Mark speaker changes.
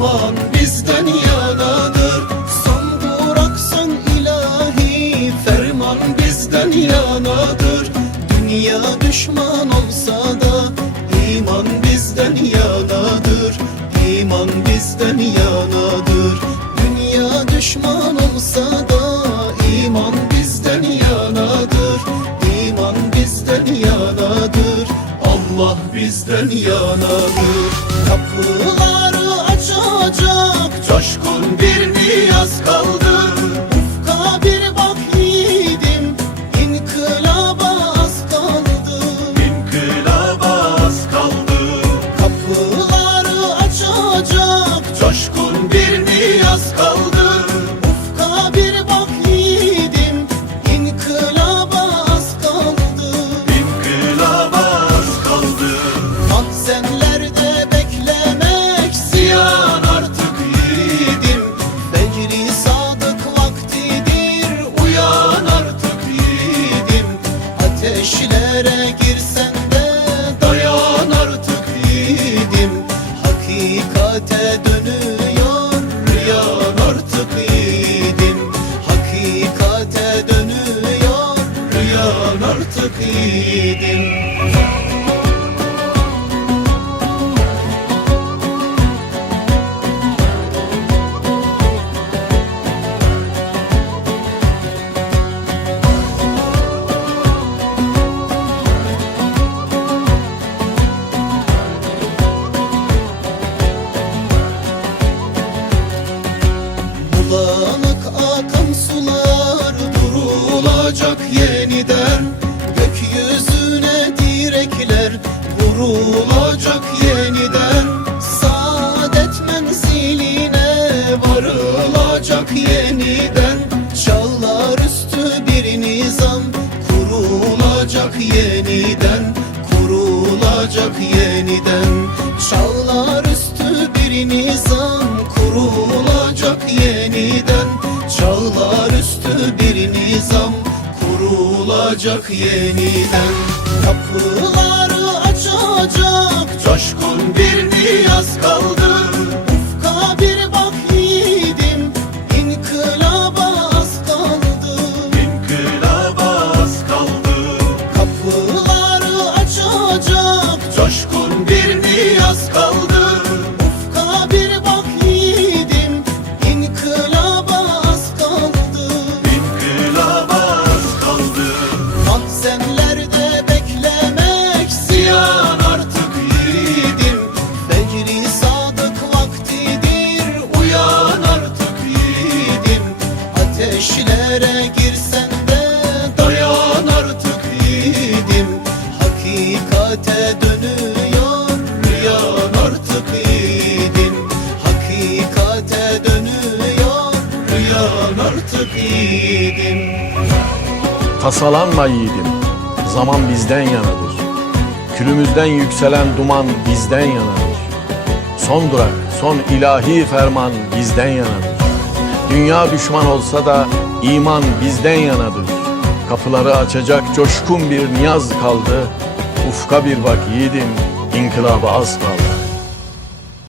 Speaker 1: Duman bizden yanadır Son durak son ilahi ferman bizden yanadır. Dünya düşman olsa da iman bizden yanadır. İman bizden yanadır. Dünya düşman olsa da iman bizden yanadır. İman bizden yanadır. Allah bizden yanadır. Kapıları açacak coşkun bir artık yiğidim Bulanık akan sular durulacak yeniden vurulacak yeniden. Saadet menziline varılacak yeniden. Çağlar üstü bir nizam kurulacak yeniden. Kurulacak yeniden. Çağlar üstü bir nizam kurulacak yeniden. Çağlar üstü bir nizam kurulacak yeniden Ateşlere girsen de dayan artık yiğidim Hakikate dönüyor rüyan artık yiğidim Hakikate dönüyor rüyan artık yiğidim
Speaker 2: Tasalanma yiğidim, zaman bizden yanadır. Külümüzden yükselen duman bizden yanadır. Son durak, son ilahi ferman bizden yanadır. Dünya düşman olsa da iman bizden yanadır. Kapıları açacak coşkun bir niyaz kaldı. Ufka bir bak yiğidim, inkılaba az kaldı.